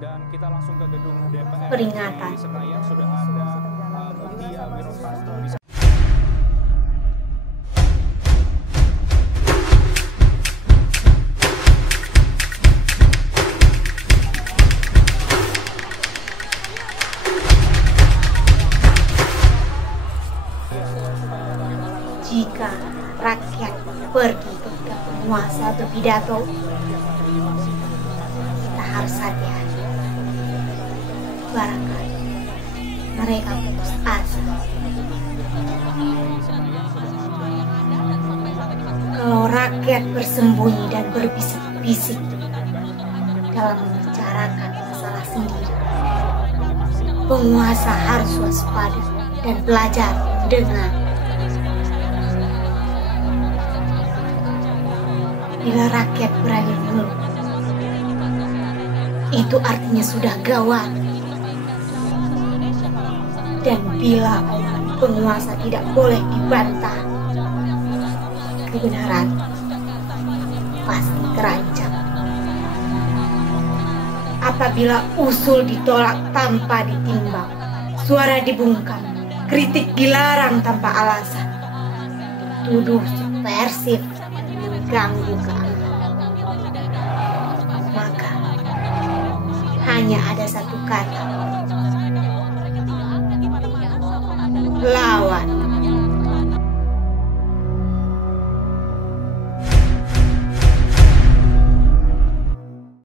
Dan kita langsung ke gedung DPR peringatan. di Senayan. Sudah ada Mutia Wiro Sastro di sana. Jika rakyat pergi ketika penguasa berpidato, kita harus hati-hati. Barangkali mereka putus asa. Kalau rakyat bersembunyi dan berbisik-bisik dalam membicarakan masalah sendiri, penguasa harus waspada dan belajar mendengar. Bila rakyat berani mengeluh, itu artinya sudah gawat. Dan bila omongan penguasa tidak boleh dibantah, kebenaran pasti terancam. Apabila usul ditolak tanpa ditimbang, suara dibungkam, kritik dilarang tanpa alasan, tuduh subversif mengganggu keamanan, maka hanya ada satu kata